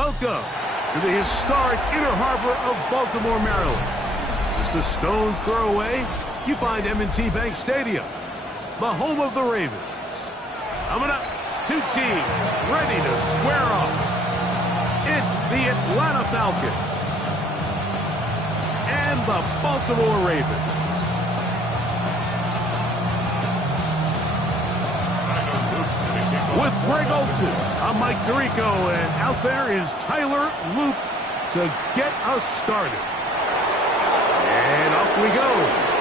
Welcome to the historic Inner Harbor of Baltimore, Maryland. Just a stone's throw away, you find M&T Bank Stadium, the home of the Ravens. Coming up, two teams ready to square off. It's the Atlanta Falcons and the Baltimore Ravens. With Greg Olsen, I'm Mike Tirico, and out there is Tyler Loop to get us started. And off we go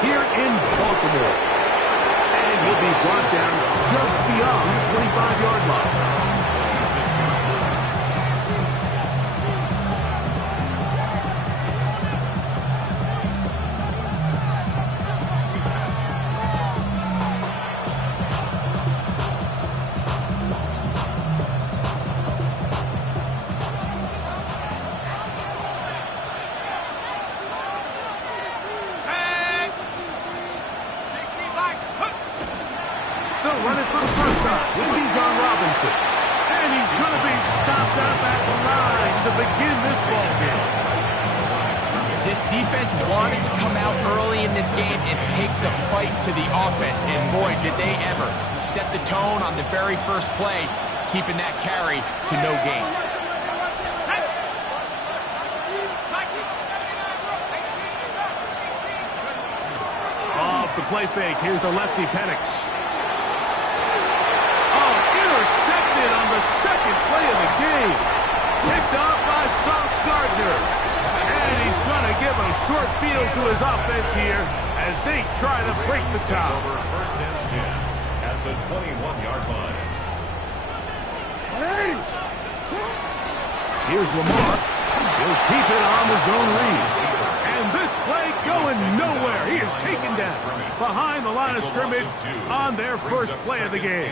here in Baltimore. And he'll be brought down just beyond the 25-yard line. This defense wanted to come out early in this game and take the fight to the offense, and boy, did they ever set the tone on the very first play, keeping that carry to no gain. Off the play fake, here's the lefty Penix. Oh, intercepted on the second play of the game. Picked off by Sauce Gardner. And he's going to give a short field to his offense here as they try to break the tie. First and 10 at the 21-yard line. Here's Lamar. He'll keep it on the zone read. And this play going nowhere. He is taken down behind the line of scrimmage on their first play of the game.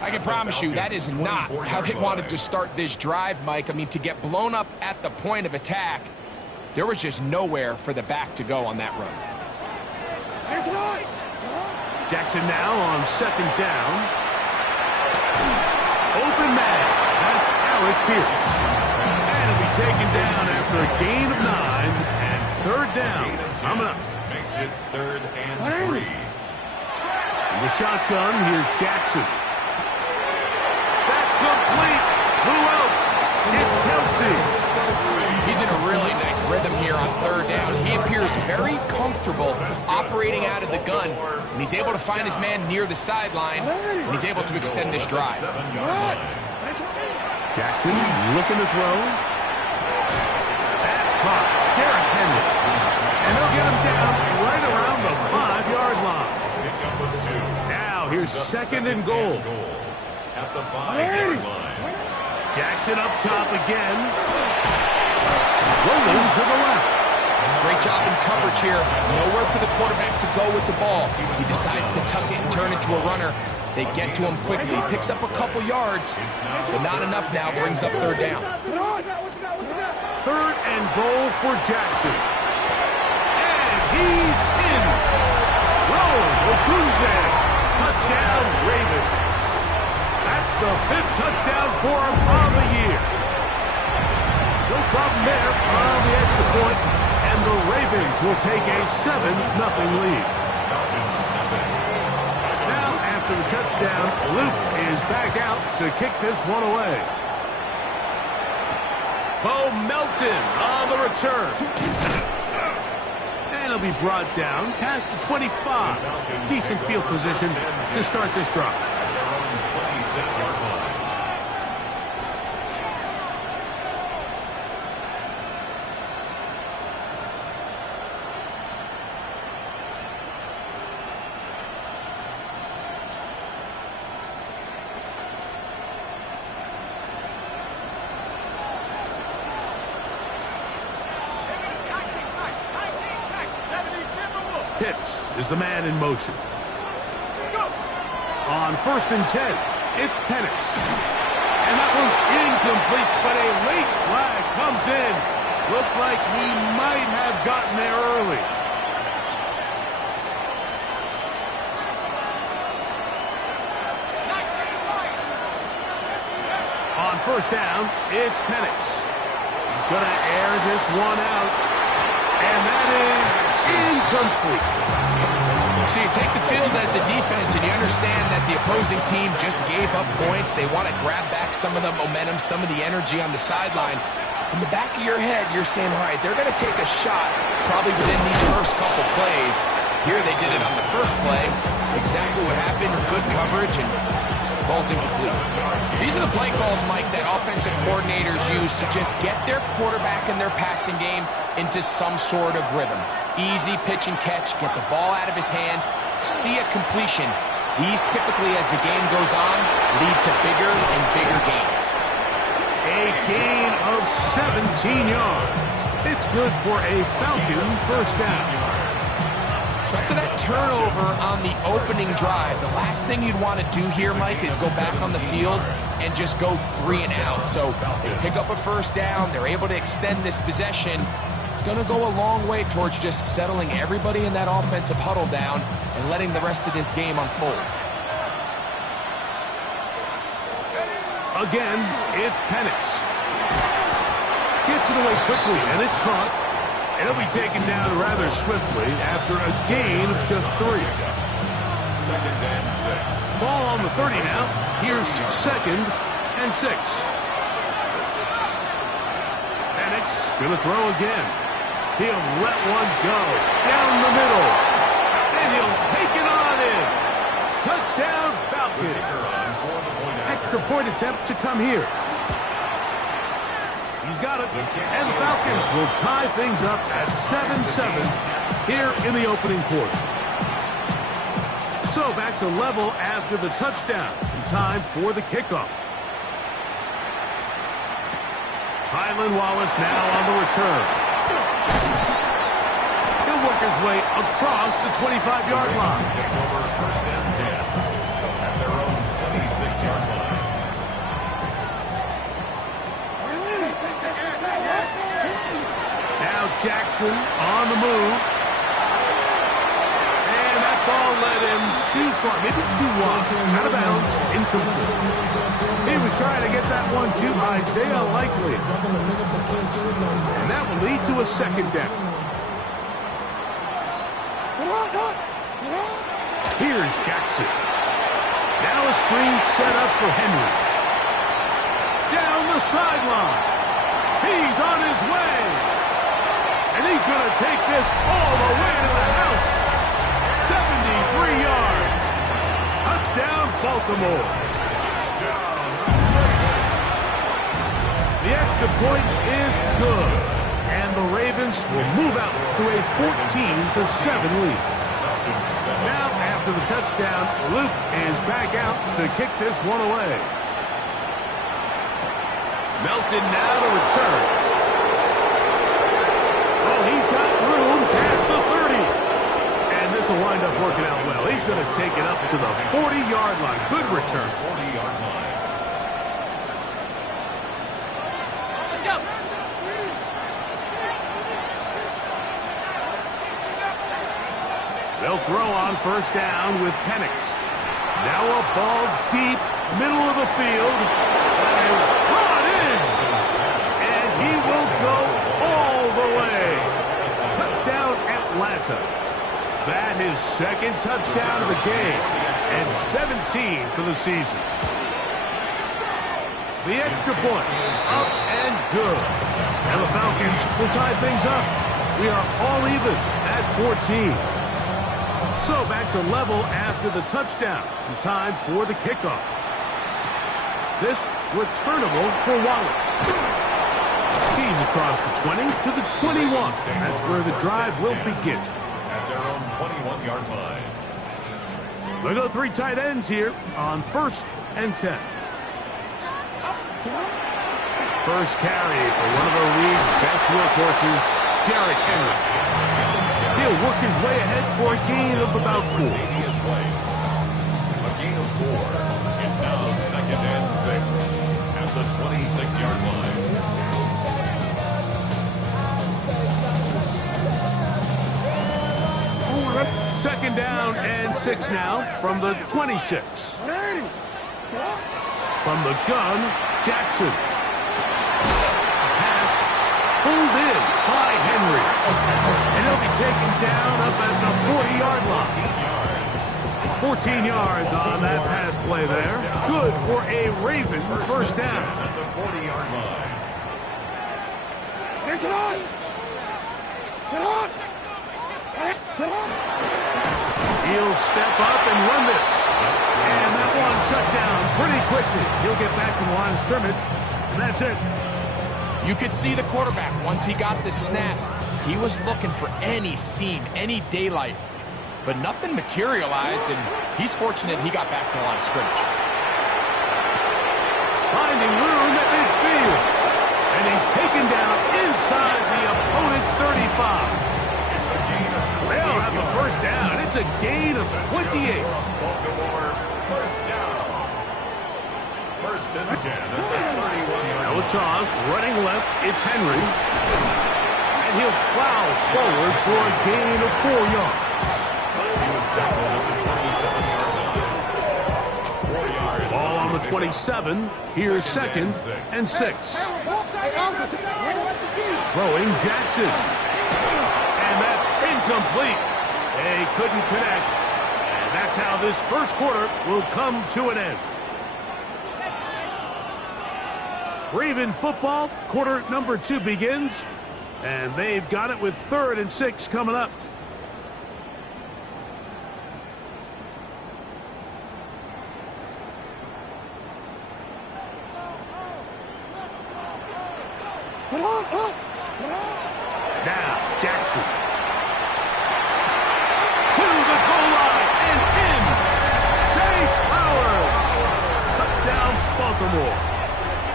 I can promise you that is not how they wanted to start this drive, Mike. I mean, to get blown up at the point of attack, there was just nowhere for the back to go on that run. Jackson now on second down. Open man. That's Alec Pierce. And it'll be taken down after a gain of 9 and third down. Coming up. Makes it 3rd and 3. In the shotgun, here's Jackson. Complete. Who else? It's Kelsey. He's in a really nice rhythm here on third down. He appears very comfortable operating out of the gun, and he's able to find his man near the sideline, and he's able to extend this drive. Jackson looking to throw. That's caught. Derrick Henry. And they'll get him down right around the 5-yard line. Now here's second and goal. At the 5-yard line. Jackson up top again. Rolling to the left. Great job in coverage here. Nowhere for the quarterback to go with the ball. He decides to tuck it and turn it to a runner. They get to him quickly. Picks up a couple yards, but not enough now. Brings up third down. Third and goal for Jackson. And he's in. Raul Otunze. Touchdown, Ravens. That's the 5th touchdown for him on the year. No problem there on the extra point, and the Ravens will take a 7-0 lead. Now, after the touchdown, Luke is back out to kick this one away. Bo Melton on the return. And he'll be brought down past the 25. Decent field position to start this drive. 26-yard line. Pitts is the man in motion. On 1st and 10, it's Penix. And that one's incomplete, but a late flag comes in. Looked like he might have gotten there early. On first down, it's Penix. He's going to air this one out. And that is incomplete. So you take the field as a defense and you understand that the opposing team just gave up points. They want to grab back some of the momentum, some of the energy on the sideline. In the back of your head, you're saying, all right, they're going to take a shot probably within these first couple plays. Here they did it on the first play. It's exactly what happened. Good coverage and ball's incomplete. These are the play calls, Mike, that offensive coordinators use to just get their quarterback and their passing game into some sort of rhythm. Easy pitch and catch, get the ball out of his hand, see a completion. These typically, as the game goes on, lead to bigger and bigger gains. A gain of 17 yards. It's good for a Falcon first down. So after that turnover on the opening drive, the last thing you'd want to do here, Mike, is go back on the field and just go 3 and out. So they pick up a first down, they're able to extend this possession. It's going to go a long way towards just settling everybody in that offensive huddle down and letting the rest of this game unfold. Again, it's Penix. Gets it away quickly, and it's caught. And it'll be taken down rather swiftly after a gain of just 3. Second and 6. Ball on the 30 now. Here's second and 6. Penix going to throw again. He'll let one go down the middle. And he'll take it on in. Touchdown, Falcon. Extra point attempt to come here. He's got it. And the Falcons will tie things up at 7-7 here in the opening quarter. So back to level after the touchdown. Time for the kickoff. Tylan Wallace now on the return. He'll work his way across the 25-yard line. Takes over first and 10 at their own 26-yard line. Now Jackson on the move. And that ball led him too far, maybe too wide, out of bounds, incomplete. He was trying to get that one to Isaiah Likely. And that will lead to a second down. Here's Jackson. Now a screen set up for Henry. Down the sideline. He's on his way. And he's going to take this all the way to the house. 73 yards. Touchdown, Baltimore. The extra point is good. And the Ravens will move out to a 14-7 lead. Now, after the touchdown, Luke is back out to kick this one away. Melton now to return. Oh, he's got room past the 30. And this will wind up working out well. He's going to take it up to the 40-yard line. Good return. 40-yard line. They'll throw on first down with Penix. Now a ball deep, middle of the field. That is brought in. And he will go all the way. Touchdown, Atlanta. That is second touchdown of the game. And 17 for the season. The extra point, up and good. And the Falcons will tie things up. We are all even at 14. So back to level after the touchdown. Time for the kickoff. This returnable for Wallace. He's across the 20 to the 21. That's where the drive will begin. At their own 21-yard line. We'll go 3 tight ends here on first and 10. First carry for one of the league's best workhorses, Derrick Henry. He'll work his way ahead for a gain of about 4. A gain of 4. It's now second and 6 at the 26-yard line. Second down and 6 now from the 26. From the gun, Jackson. Pass pulled in by Henry. And he'll be taken down up at the 40-yard line. 14 yards on that pass play there. Good for a Raven first down. At the 40-yard line. He'll step up and run this. And that one shut down pretty quickly. He'll get back to the line of scrimmage, and that's it. You could see the quarterback, once he got the snap, he was looking for any seam, any daylight. But nothing materialized, and he's fortunate he got back to the line of scrimmage. Finding room at midfield. And he's taken down inside the opponent's 35. They'll have the first down. It's a gain of 28. Baltimore, first down. First and 10 at the 31-yard Now a toss, running left, it's Henry. And he'll plow forward for a gain of 4 yards. He was tackled at the 27-yard line. 4 yards. Ball on the 27. Here's second and 6. Throwing Jackson. And that's incomplete. They couldn't connect. And that's how this first quarter will come to an end. Raven football, quarter number 2 begins. And they've got it with 3rd and 6 coming up. Now, Jackson. To the goal line and in. Zay Flowers. Touchdown, Baltimore.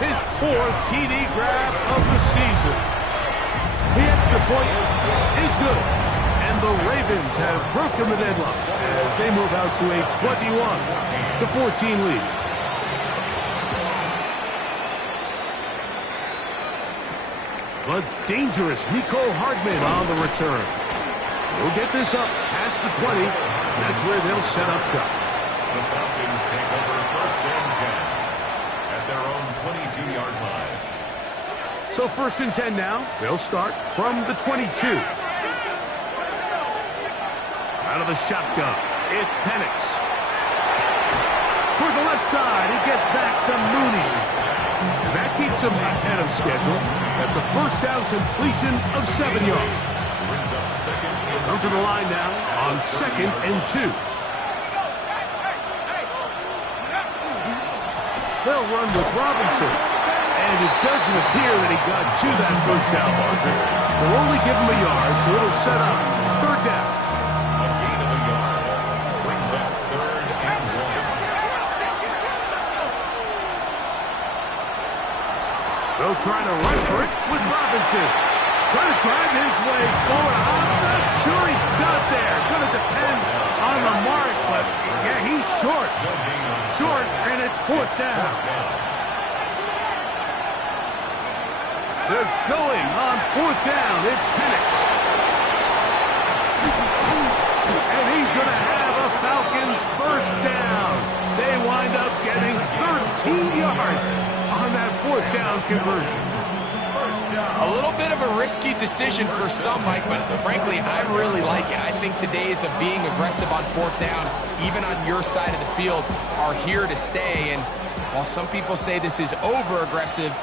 His 4th TD grab of the season. The extra point is good. And the Ravens have broken the deadlock as they move out to a 21-14 lead. But dangerous Miko Hardman on the return. We'll get this up past the 20. That's where they'll set up shop. The Falcons take over first and 10 at their own 22-yard line. So first and 10 now. They'll start from the 22. Out of the shotgun, it's Penix. For the left side, he gets back to Mooney. And that keeps him ahead of schedule. That's a first down completion of 7 yards. Brings up second. Come to the line now on 2nd and 2. They'll run with Robinson. And it doesn't appear that he got to that first down marker. They'll only give him a yard, so it'll set up 3rd down. A gain of a yard. Brings up 3rd and 1. They'll try to run for it with Robinson. Trying to drive his way forward. I'm not sure he got there. Going to depend on the mark, but yeah, he's short. Short, and it's 4th down. They're going on 4th down. It's Penix. And he's going to have a Falcons first down. They wind up getting 13 yards on that 4th down conversion. A little bit of a risky decision for some, Mike, but frankly, I really like it. I think the days of being aggressive on 4th down, even on your side of the field, are here to stay. And while some people say this is over-aggressive,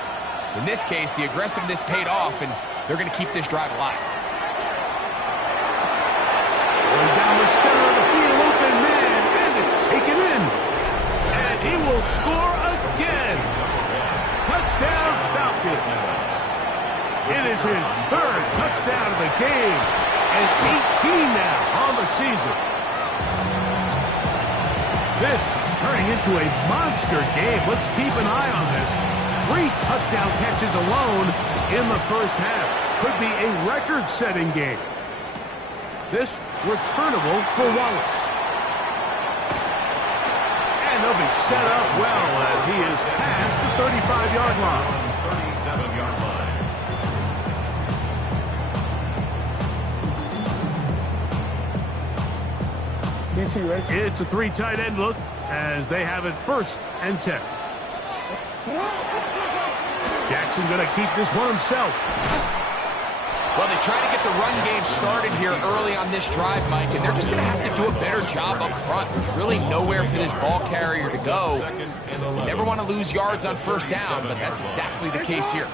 in this case, the aggressiveness paid off, and they're going to keep this drive alive. Going down the center of the field, open man, and it's taken in. And he will score again. Touchdown, Falcons. It is his 3rd touchdown of the game, and 18 now on the season. This is turning into a monster game. Let's keep an eye on this. 3 touchdown catches alone in the first half. Could be a record-setting game. This returnable for Wallace. And they'll be set up well as he is past the 35-yard line. 37-yard line. It's a 3 tight end look as they have it 1st and 10. Jackson going to keep this one himself. Well, they try to get the run game started here early on this drive, Mike, and they're just going to have to do a better job up front. There's really nowhere for this ball carrier to go. You never want to lose yards on first down, but that's exactly the case here.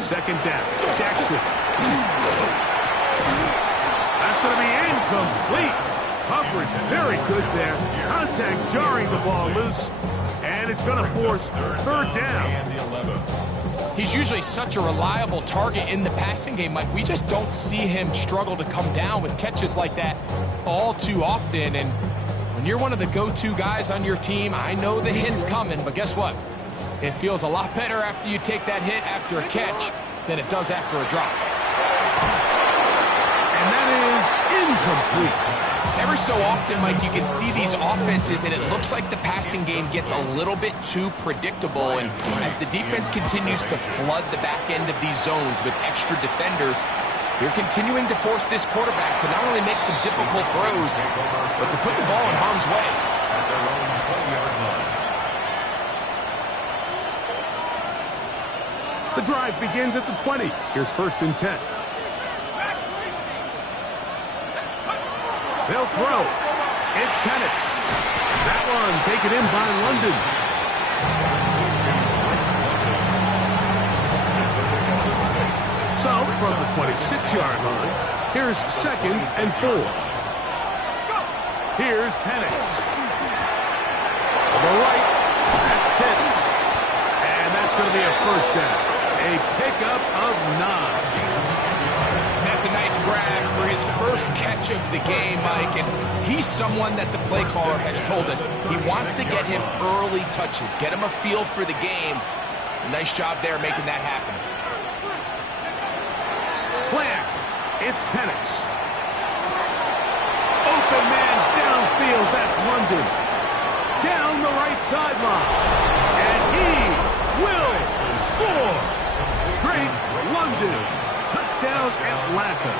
Second down, Jackson. That's going to be incomplete. Coverage very good there. Contact jarring the ball loose, and it's going to force third down. He's usually such a reliable target in the passing game, Mike. We just don't see him struggle to come down with catches like that all too often. And when you're one of the go-to guys on your team, I know the hit's coming, but guess what? It feels a lot better after you take that hit after a catch than it does after a drop. And that is incomplete. Every so often, Mike, you can see these offenses, and it looks like the passing game gets a little bit too predictable. And as the defense continues to flood the back end of these zones with extra defenders, they're continuing to force this quarterback to not only make some difficult throws, but to put the ball in harm's way. The drive begins at the 20. Here's 1st and 10. They'll throw. It's Penix. That one taken in by London. So, from the 26-yard line, here's 2nd and 4. Here's Penix. To the right, that's Pitts. And that's going to be a first down. A pickup of 9. That's a nice grab for his first catch of the game, Mike. And he's someone that the play caller has told us he wants to get him early touches, get him a feel for the game. Nice job there making that happen. Plant. It's Penix. Open man downfield. That's London. Down the right sideline. And he will score. Drake London. Touchdown, Atlanta.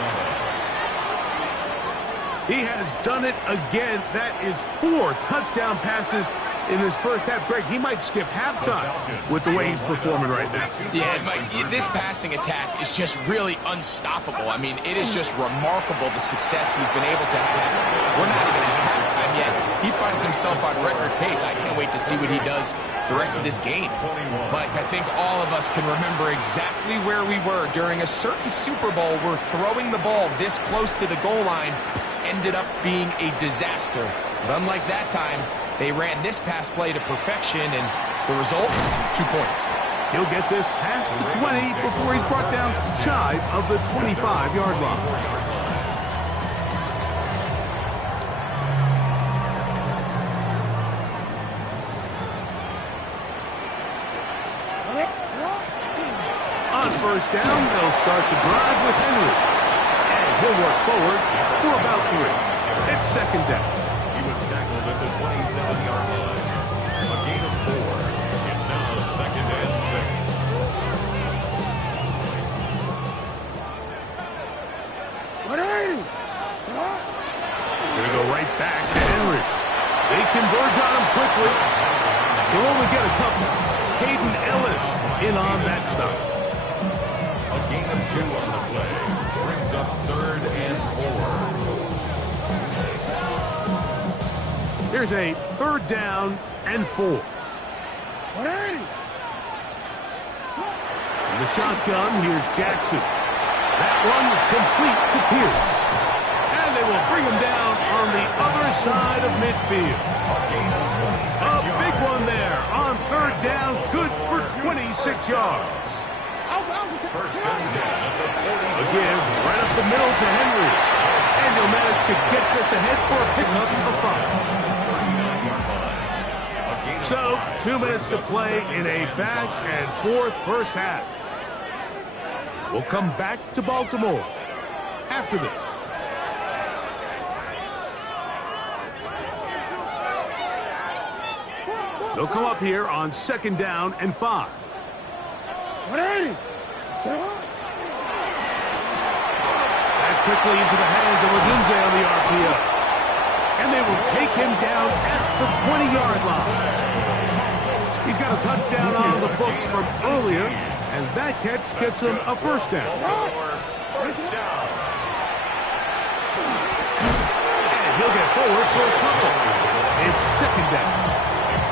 He has done it again. That is 4 touchdown passes in his first half. Greg, he might skip halftime with the way he's performing right now. Yeah, Mike, this passing attack is just really unstoppable. I mean, it is just remarkable the success he's been able to have. We're not even at halftime yet. He finds himself on record pace. I can't wait to see what he does the rest of this game. Mike, I think all of us can remember exactly where we were during a certain Super Bowl where throwing the ball this close to the goal line ended up being a disaster. But unlike that time, they ran this pass play to perfection, and the result, 2 points. He'll get this past the 20 before he's brought down shy of the 25-yard line. On first down, they'll start the drive with Henry. And he'll work forward for about 3. It's 2nd down. He was tackled at the 27-yard line. A gain of 4. It's now 2nd and 6. Gonna go right back to Henry. They converge on him quickly. He'll only get a couple. Hayden Ellis in on that stop. A gain of 2 on the play. Brings up 3rd and 4. Here's a 3rd down and 4. In the shotgun, here's Jackson. That one complete to Pierce. And they will bring him down on the other side of midfield. A big one there on 3rd down. Good for 26 yards. A give right up the middle to Henry. And he'll manage to get this ahead for a pickup of 5. So, 2 minutes to play in a back-and-forth first half. We'll come back to Baltimore after this. They'll come up here on 2nd down and 5. That's quickly into the hands of Odunze on the RPO. And they will take him down at the 20-yard line. He's got a touchdown on the books from earlier, and that catch gets him a first down. First down. And he'll get forward for a couple. It's second down.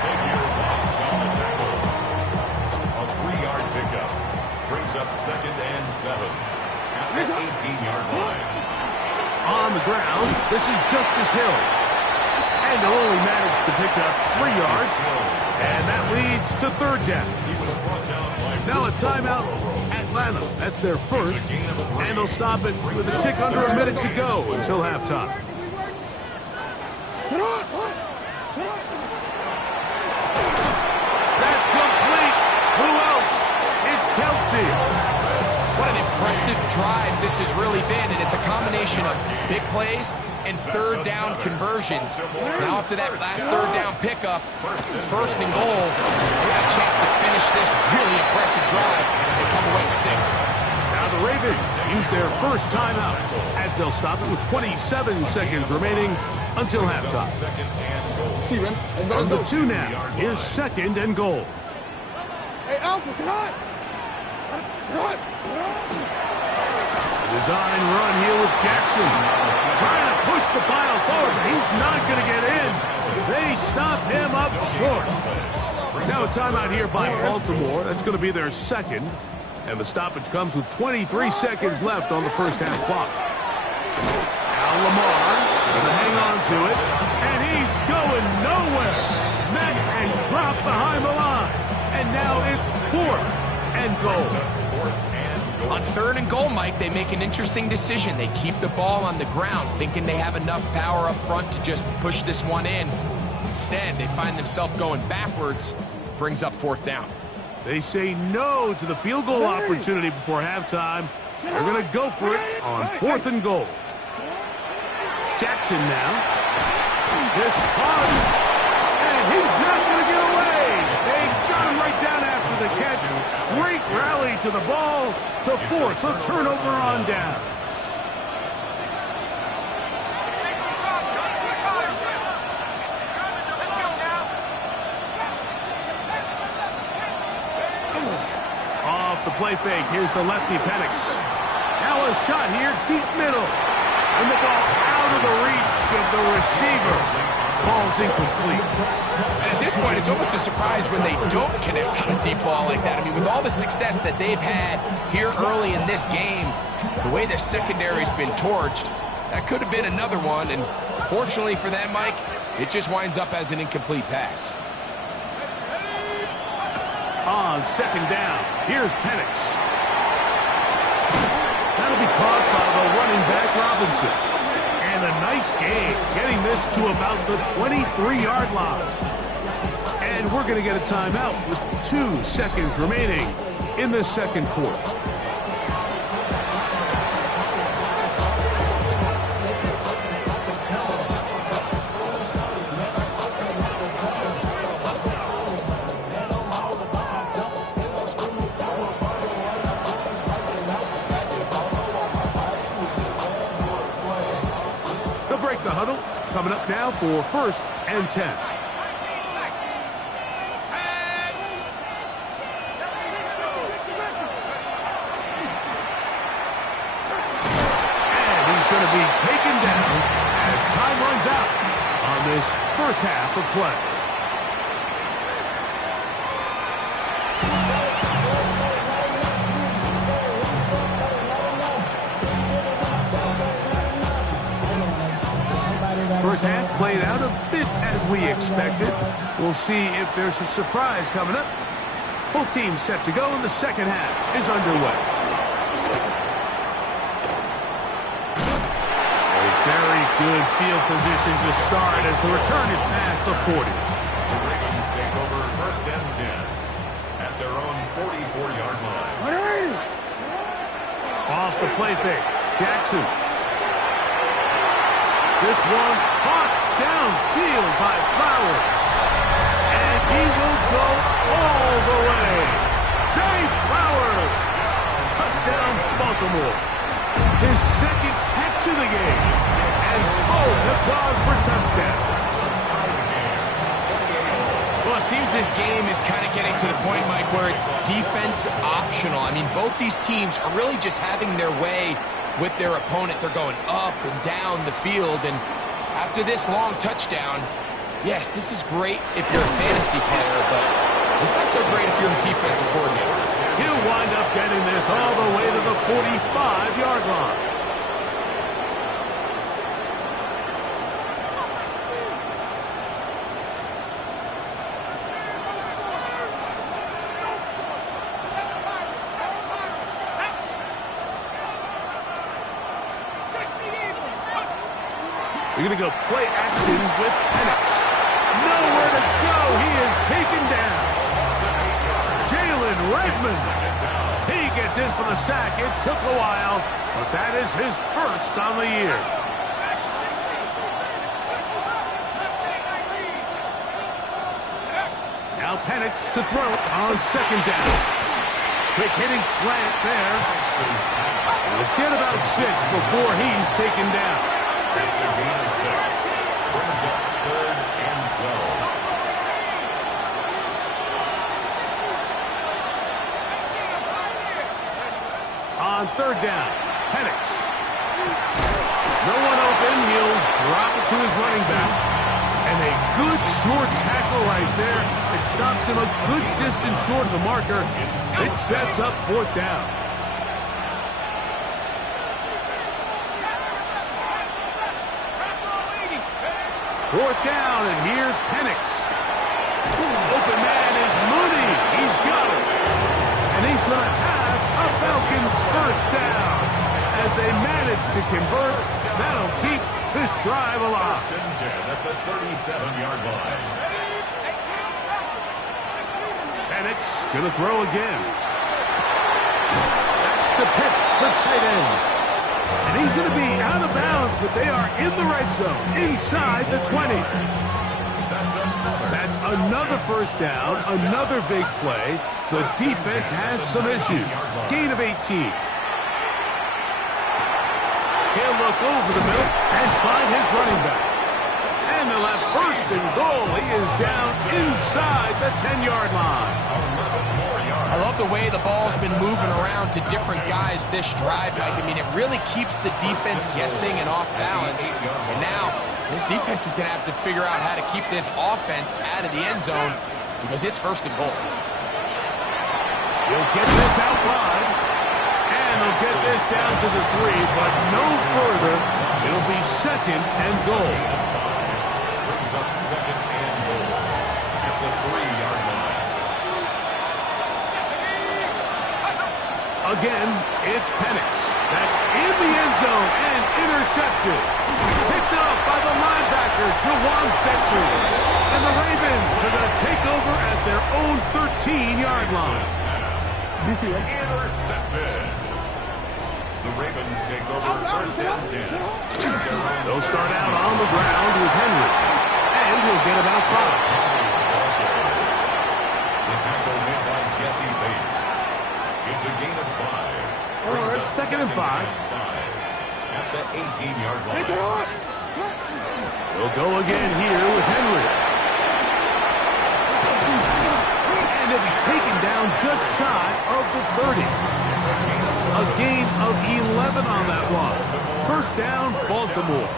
Xavier Watts on the tackle. A 3-yard pickup. Brings up 2nd and 7 at the 18-yard line. On the ground, this is Justice Hill. And they'll only manage to pick up 3 yards. And that leads to third down. He was brought down by Now a timeout, Atlanta. That's their first. And they'll stop it with a tick under a minute to go until halftime. That's complete. Who else? It's Kelsey. What an impressive drive this has really been, and it's a combination of big plays and third down conversions. Now after that last third down pickup, it's 1st and goal. They got a chance to finish this really impressive drive and come away with 6. Now the Ravens use their first timeout as they'll stop it with 27 seconds remaining until halftime. From the 2 now, here's 2nd and goal. Hey, Alpha, say hi. Design run here with Jackson. Trying to push the pile forward, but he's not going to get in. They stop him up short. Now a timeout here by Baltimore. That's going to be their 2nd. And the stoppage comes with 23 seconds left on the first half clock. Now Lamar going to hang on to it. And he's going nowhere. Met and dropped behind the line. And now it's 4th and goal. On 3rd and goal, Mike, they make an interesting decision. They keep the ball on the ground, thinking they have enough power up front to just push this one in. Instead, they find themselves going backwards. Brings up 4th down. They say no to the field goal opportunity before halftime. They're going to go for it on 4th and goal. Jackson now. This punt. And he's not going to get away. They got him right down after the catch. Great rally to the ball to force a turnover on down. Off the play fake, here's the lefty Penix. Now a shot here, deep middle. And the ball out of the reach of the receiver. Ball's incomplete. At this point, it's almost a surprise when they don't connect on a deep ball like that. I mean, with all the success that they've had here early in this game, the way the secondary's been torched, that could have been another one. And fortunately for them, Mike, it just winds up as an incomplete pass. On 2nd down, here's Penix. That'll be caught by the running back Robinson. And a nice game, getting this to about the 23-yard line. And we're going to get a timeout with 2 seconds remaining in the 2nd quarter. They'll break the huddle. Coming up now for 1st and 10. Going to be taken down as time runs out on this first half of play. First half played out a bit as we expected. We'll see if there's a surprise coming up. Both teams set to go, and the second half is underway. Very good field position to start as the return is past the 40. The Ravens take over 1st and 10 at their own 44-yard line. Off the play fake, Jackson. This one caught downfield by Flowers. And he will go all the way. Jay Flowers. Touchdown, Baltimore. His 2nd catch of the game. And both have gone for touchdowns. Well, it seems this game is kind of getting to the point, Mike, where it's defense optional. I mean, both these teams are really just having their way with their opponent. They're going up and down the field, and after this long touchdown, yes, this is great if you're a fantasy player, but it's not so great if you're a defensive coordinator. He'll wind up getting this all the way to the 45-yard line. We're going to go play action with Penix. Nowhere to go. He is taken down. Jalen Redmond. He gets in for the sack. It took a while, but that is his first on the year. Now Penix to throw on second down. Quick hitting slant there. We'll get about 6 before he's taken down. It's a gain of 6. Brings up 3rd and 12. On 3rd down, Penix. No one open. He'll drop it to his running back. And a good short tackle right there. It stops him a good distance short of the marker. It sets up 4th down. Fourth down, and here's Penix. Open man is Mooney. He's got it. And he's going to have a Falcons first down. As they manage to convert, that'll keep this drive alive. 1st and 10 at the 37-yard line. Penix going to throw again. That's to Pitts, the tight end. And he's going to be out of bounds, but they are in the red zone, inside the 20. That's another first down, another big play. The defense has some issues. Gain of 18. He'll look over the middle and find his running back. And they'll have 1st and goal. He is down inside the 10-yard line. I love the way the ball's been moving around to different guys this drive, Mike. I mean, it really keeps the defense guessing and off balance. And now, this defense is going to have to figure out how to keep this offense out of the end zone because it's 1st and goal. He'll get this out wide. And they'll get this down to the 3, but no further. It'll be 2nd and goal. Brings up 2nd and goal at the 3-yard line. Again, it's Penix. That's in the end zone and intercepted. Picked up by the linebacker, Jawan Bexley. And the Ravens are going to take over at their own 13-yard line. Intercepted. The Ravens take over 1st and 10. They'll start out on the ground with Henry. And he'll get about 5. The tackle made by Jesse Bates. It's a gain of 5. All right, 2nd and 5. At the 18-yard line. We'll go again here with Henry. And he'll be taken down just shy of the 30. A gain of 11 on that one. 1st down, Baltimore.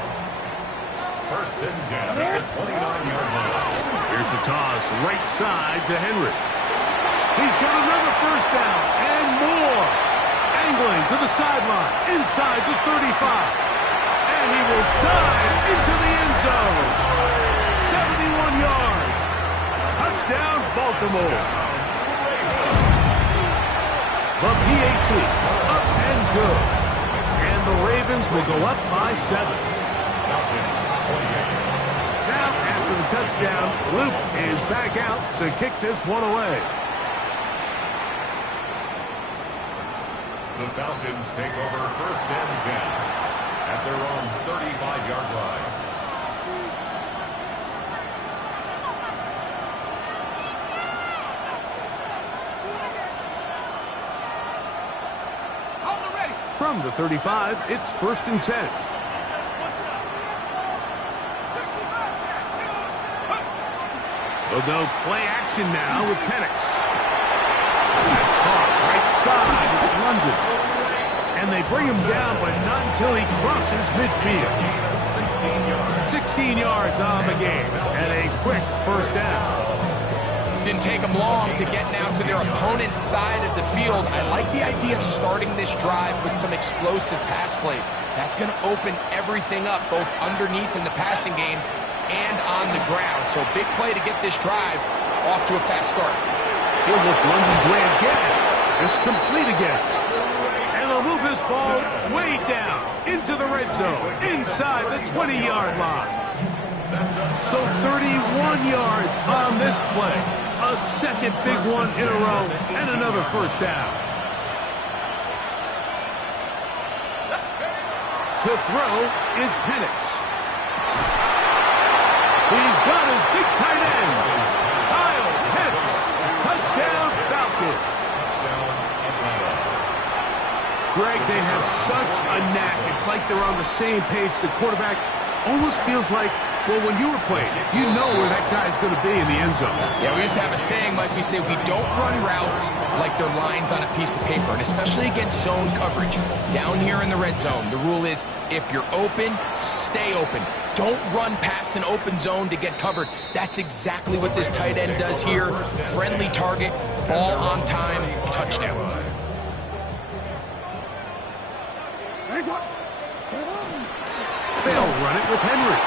1st and 10 at the 29-yard line. Here's the toss, right side to Henry. He's got another 1st down and more. Angling to the sideline, inside the 35. And he will dive into the end zone. 71 yards. Touchdown, Baltimore. The PAT, up and good. And the Ravens will go up by 7. Now, after the touchdown, Luke is back out to kick this one away. The Falcons take over 1st and 10 at their own 35-yard line. From the 35, it's 1st and 10. They'll go play action now with Penix. That's caught right side. It's London. And they bring him down, but not until he crosses midfield. 16 yards on the game and a quick first down. Didn't take them long to get now to their opponent's side of the field. I like the idea of starting this drive with some explosive pass plays. That's going to open everything up, both underneath in the passing game and on the ground. So big play to get this drive off to a fast start. He'll look London's way again. It's complete again. And they'll move this ball way down into the red zone, inside the 20-yard line. So 31 yards on this play. A second big one in a row, and another first down. To throw is Penix. He's got his big tight end, Kyle Pitts. Touchdown, Falcons. Greg, they have such a knack. It's like they're on the same page. The quarterback almost feels like, well, when you were playing, you know where that guy's going to be in the end zone. Yeah, we used to have a saying, Mike, we say we don't run routes like they're lines on a piece of paper, and especially against zone coverage. Down here in the red zone, the rule is if you're open, stay open. Don't run past an open zone to get covered. That's exactly what this tight end does here. Friendly target, ball on time, touchdown. They'll run it with Henry.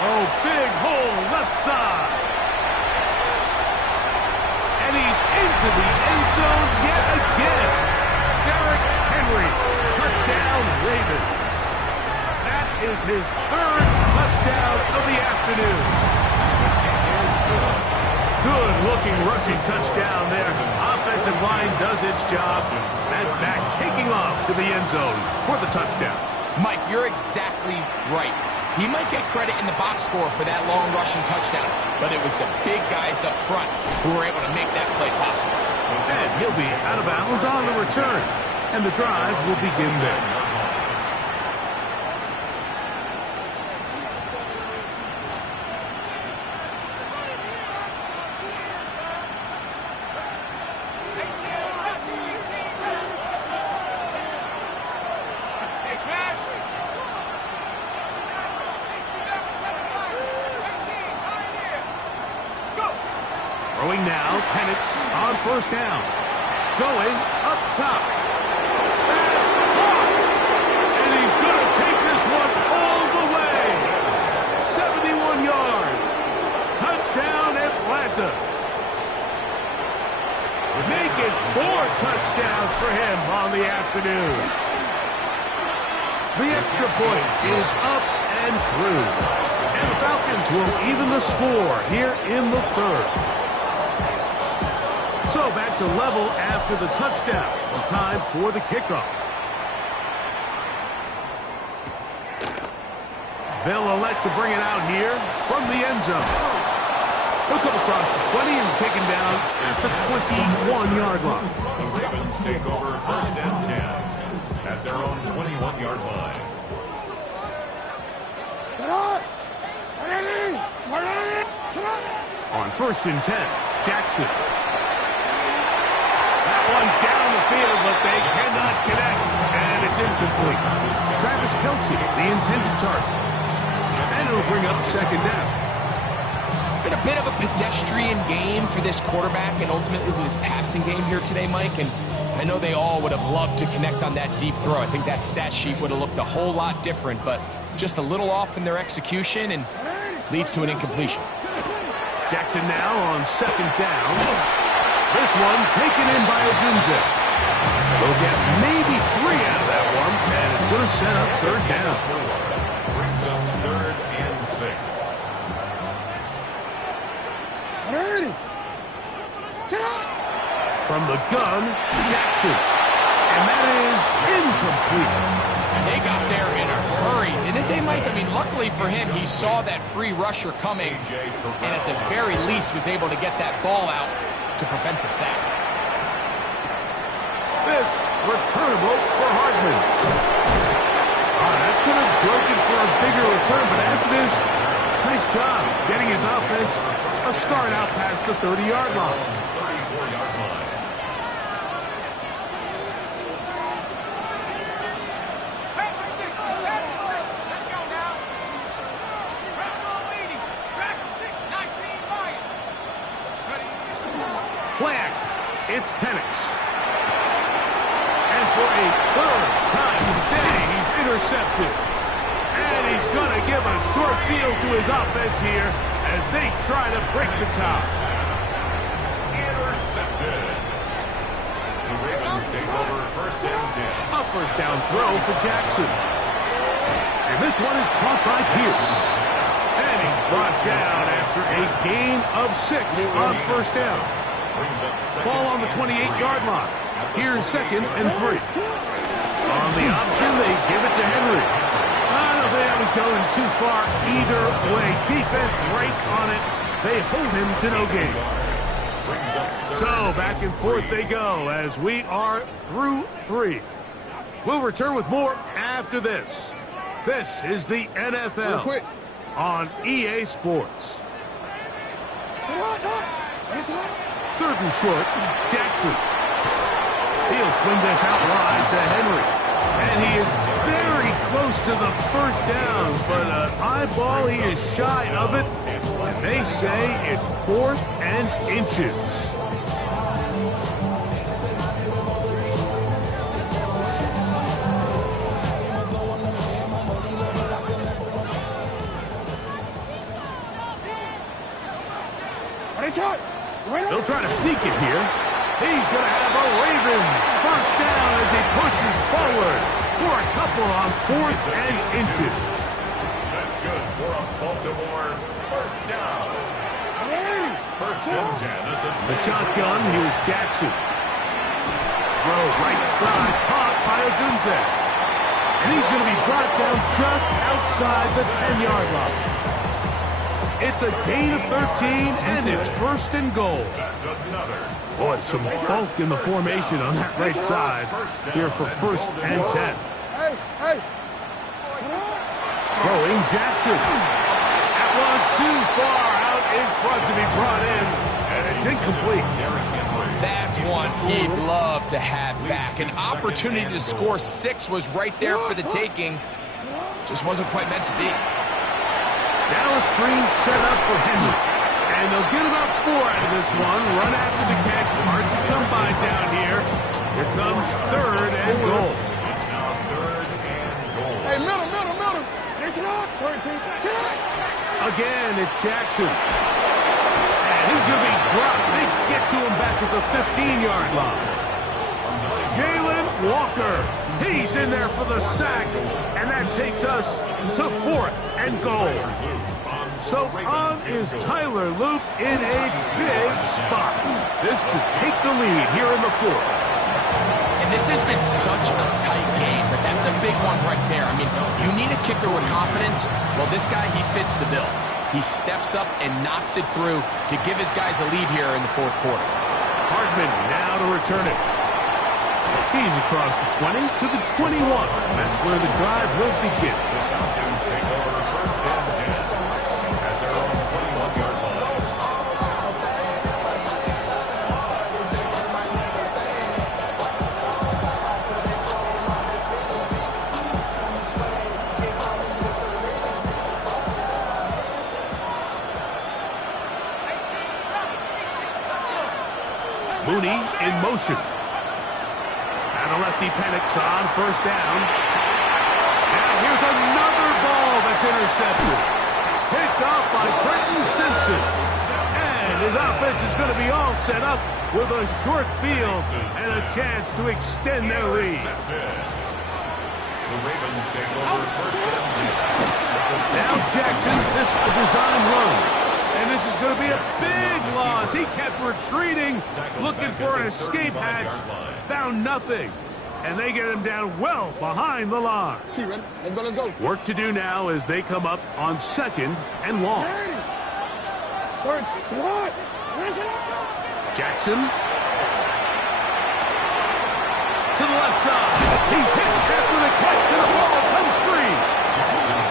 Oh, big hole left side. And he's into the end zone yet again. Derrick Henry, touchdown Ravens. That is his third touchdown of the afternoon. Good-looking rushing touchdown there. Offensive line does its job. And back taking off to the end zone for the touchdown. Mike, you're exactly right. He might get credit in the box score for that long rushing touchdown, but it was the big guys up front who were able to make that play possible. And he'll be out of bounds on the return. And the drive will begin there. Throwing now, Penix on first down. Going up top. That's caught. And he's going to take this one all the way. 71 yards. Touchdown Atlanta. Make it 4 touchdowns for him on the afternoon. The extra point is up and through. And the Falcons will even the score here in the third. So back to level after the touchdown. Time for the kickoff. They'll elect to bring it out here from the end zone. He'll come across the 20 and taken down at the 21-yard line. The Ravens take over first and 10 at their own 21-yard line. On first and 10, Jackson. One down the field, but they cannot connect, and it's incomplete. Travis Kelce, the intended target. And it'll bring up second down. It's been a bit of a pedestrian game for this quarterback and ultimately his passing game here today, Mike, and I know they all would have loved to connect on that deep throw. I think that stat sheet would have looked a whole lot different, but just a little off in their execution and leads to an incompletion. Jackson now on second down. This one taken in by Odunze. They'll get maybe 3 out of that one, and it's going to set up third down. Brings up third and 6. From the gun, Jackson. And that is incomplete. They got there in a hurry, didn't they, Mike? I mean, luckily for him, he saw that free rusher coming, and at the very least was able to get that ball out to prevent the sack. This returnable for Hardman. That could have broken for a figure return, but as it is, nice job getting his offense a start out past the 30-yard line. 34-yard line. Flag. It's Penix. And for a third time today, he's intercepted. And he's going to give a short field to his offense here as they try to break the tie. Intercepted. The Ravens take over first and 10. A first down throw for Jackson. And this one is caught by Pierce. And he's brought down after a gain of 6 on first down. Ball on the 28-yard line. Here's 2nd and 3. On the option, they give it to Henry. I don't think that was going too far either way. Defense right on it. They hold him to no gain. So back and forth they go as we are through 3. We'll return with more after this. This is the NFL on EA Sports. 3rd and short, Jackson. He'll swing this out wide to Henry. And he is very close to the first down, but an eyeball, he is shy of it. And they say it's 4th and inches. They'll try to sneak it here. He's going to have a Ravens first down as he pushes forward for a couple on 4th and inches. That's good for a Baltimore first down. First and 10 at The shotgun, here's Jackson. Throw right side, caught by Odunze. And he's going to be brought down just outside the 10-yard line. It's a gain of 13, and it's 1st and goal. That's another. Boy, some bulk in the formation on that right side here for 1st and 10. Throwing Jackson. That one too far out in front to be brought in, and it's incomplete. That's one he'd love to have back. An opportunity to score 6 was right there for the taking. Just wasn't quite meant to be. Now a screen set up for Henry. And they'll get about 4 out of this one. Run after the catch. Hard to come by down here. Here comes 3rd and goal. It's now 3rd and goal. Hey, middle. It's not. Again, it's Jackson. And he's going to be dropped. They get to him back at the 15-yard line. Jalen Walker. He's in there for the sack. And that takes us to 4th and goal. So on is Tyler Loop in a big spot. This to take the lead here in the 4th. And this has been such a tight game, but that's a big one right there. I mean, you need a kicker with confidence. Well, this guy, he fits the bill. He steps up and knocks it through to give his guys a lead here in the 4th quarter. Hardman now to return it. He's across the 20 to the 21. That's where the drive will begin. The Falcons take over first and 10 at their own 21-yard line. Mooney in motion. And a lefty Penix on first down. Now here's another ball that's intercepted. Picked off by Trenton Simpson. And his offense is going to be all set up with a short field and a chance to extend their lead. The Ravens take over first and 10. Now Jackson, this is a design run. And this is going to be a big loss. He kept retreating, looking for an escape hatch. Found nothing. And they get him down well behind the line. Let's go. Work to do now as they come up on 2nd and long. Jackson. To the left side. He's hit after the catch, and the ball comes free.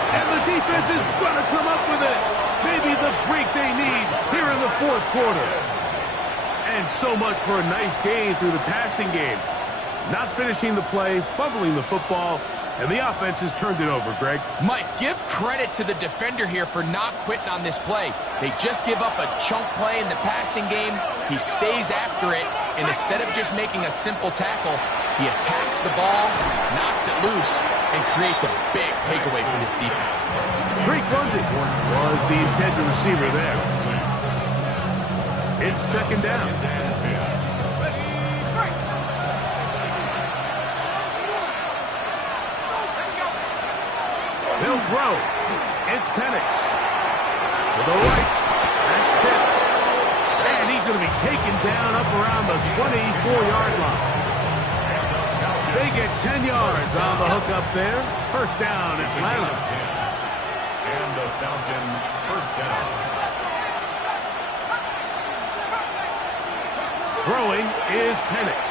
And the defense is going to come up with it. Maybe the break they need here in the fourth quarter. And so much for a nice gain through the passing game. Not finishing the play, fumbling the football, and the offense has turned it over, Greg. Mike, give credit to the defender here for not quitting on this play. They just give up a chunk play in the passing game. He stays after it, and instead of just making a simple tackle, he attacks the ball, knocks it loose, and creates a big takeaway for this defense. Drake London was the intended receiver there. It's second down. They'll throw. It's Penix. To the right. That's Pitts. And he's going to be taken down up around the 24-yard line. They get 10 yards on the hook up there. First down, Atlanta. And the Falcon first down. Throwing is Penix.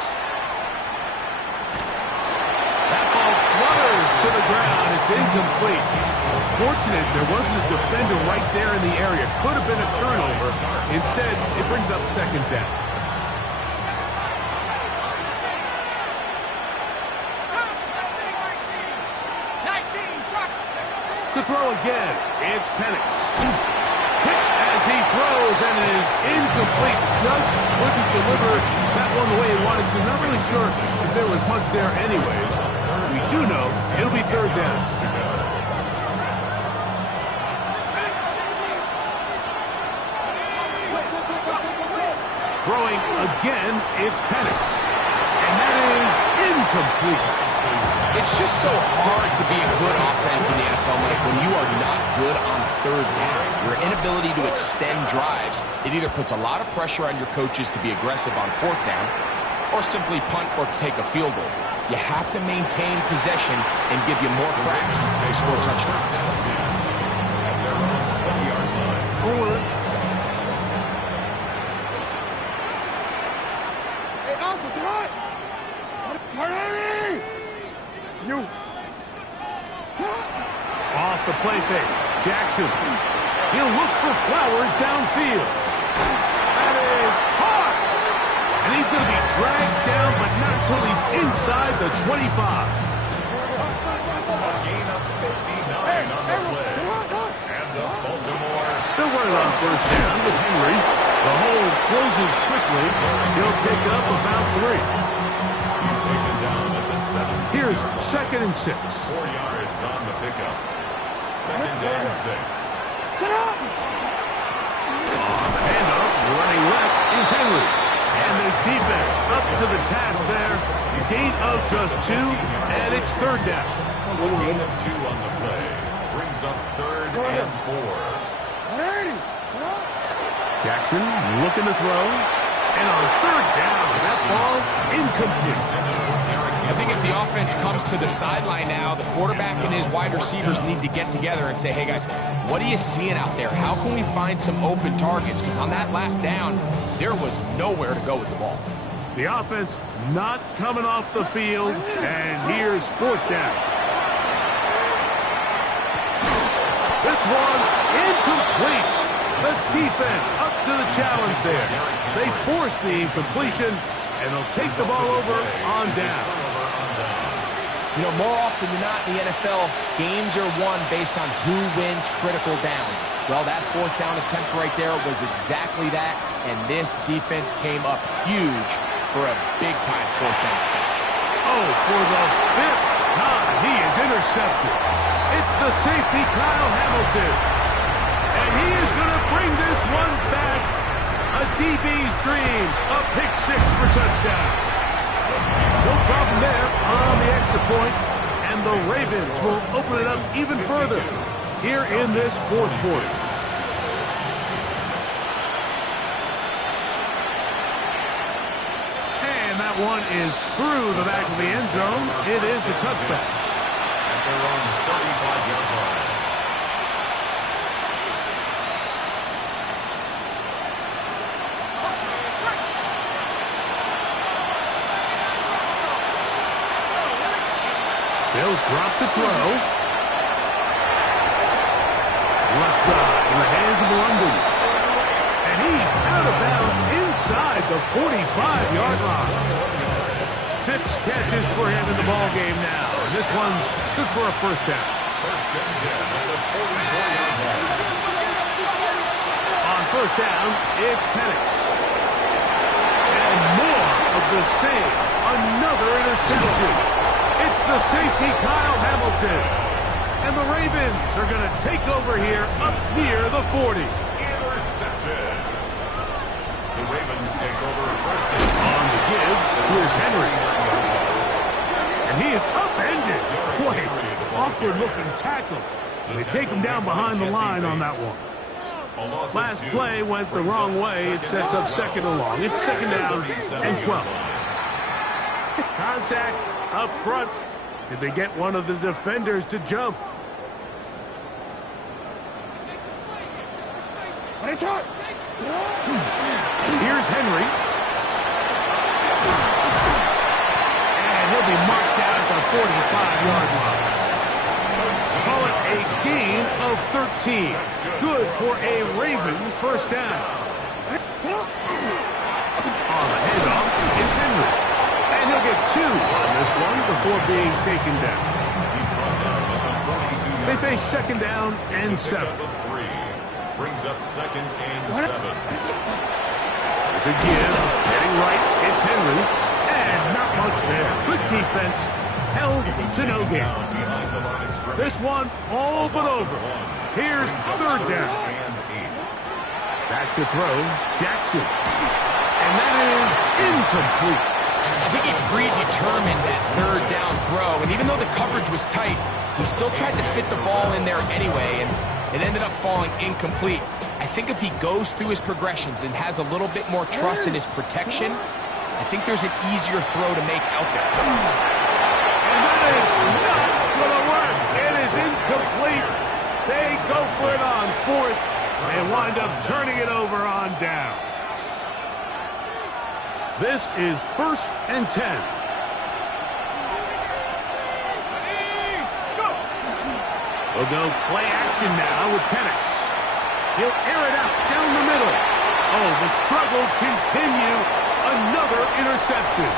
That ball flutters to the ground. It's incomplete. Fortunate there wasn't a defender right there in the area. Could have been a turnover. Instead, it brings up second down. To throw again, it's Penix. Hit as he throws, and it is incomplete. Just couldn't deliver that one the way he wanted to. Not really sure if there was much there anyways. We do know it'll be third down. Throwing again, it's Penix. And that is incomplete. It's just so hard to be a good offense in the NFL, Mike, when you are not good on third down. Your inability to extend drives, it either puts a lot of pressure on your coaches to be aggressive on fourth down or simply punt or take a field goal. You have to maintain possession and give you more cracks to score touchdowns. Hey, Alpha, what? Hurry! You. Off the play fake. Jackson. He'll look for Flowers downfield. That is hard. And he's going to be dragged down, but not until he's inside the 25. A gain of 59 on the play. And the Baltimore. They'll run it on first down with Henry. The hole closes quickly. He'll pick up about 3. He's taken down at the 17. Here's second and 6. 4 yards on the pickup. Second and 6. Shut up! On the handoff, running left is Henry. And this defense up to the task there. Gain of just 2, and it's third down. A gain of 2 on the play. Brings up third and 4. Jackson looking to throw. And on third down, that ball incomplete. I think as the offense comes to the sideline now, the quarterback and his wide receivers need to get together and say, hey guys, what are you seeing out there? How can we find some open targets? Because on that last down, there was nowhere to go with the ball. The offense not coming off the field, and here's fourth down. This one incomplete. Let's defense up to the challenge there. They force the incompletion, and they'll take the ball over on down. You know, more often than not in the NFL, games are won based on who wins critical downs. Well, that fourth down attempt right there was exactly that, and this defense came up huge for a big-time fourth down stop. Oh, for the 5th time, he is intercepted. It's the safety, Kyle Hamilton. And he is going to bring this one back. A DB's dream, a pick 6 for touchdown. No problem there on the extra point, and the Ravens will open it up even further here in this fourth quarter. And that one is through the back of the end zone. It is a touchback. At their own 35-yard line. They'll drop to throw. left side in the hands of London. And he's out of bounds inside the 45-yard line. 6 catches for him in the ball game now. And this one's good for a first down. First and 10 at the 44-yard line. On first down, it's Penix. And more of the same. Another interception. It's the safety, Kyle Hamilton. And the Ravens are going to take over here up near the 40. Intercepted. The Ravens take over first and On the give, here's Henry. And he is upended. What an awkward-looking tackle. They take him down behind the line on that one. Last play went the wrong way. It sets up second and long. It's second down and 12. Contact up front. Did they get one of the defenders to jump? Here's Henry. And he'll be marked out at the 45-yard line. Call it a gain of 13. Good for a Raven first down. On the handoff, it's Henry. And he'll get 2 on this one before being taken down. They face second down and 7. Brings up second and 7. There's a give. Heading right, it's Henry. And not much there. Good defense. Held to no gain. This one all but over. Here's third down. Back to throw, Jackson. And that is incomplete. I think he predetermined that third down throw, and even though the coverage was tight, he still tried to fit the ball in there anyway, and it ended up falling incomplete. I think if he goes through his progressions and has a little bit more trust in his protection, I think there's an easier throw to make out there. And that is not going to work. It is incomplete. They go for it on fourth and wind up turning it over on down. This is first and 10. We'll go play action now with Penix. He'll air it out down the middle. Oh, the struggles continue. Another interception.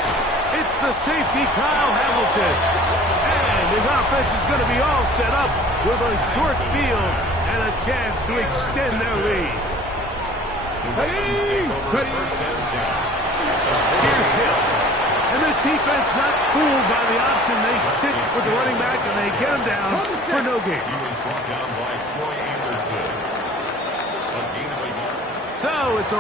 It's the safety, Kyle Hamilton. And his offense is going to be all set up with a short field and a chance to extend their lead. First and 10. Here's Hill. And this defense not fooled by the option. They stick with the running back and they get him down for no gain. He was brought down by Troy Anderson. A gain of a yard. So it's a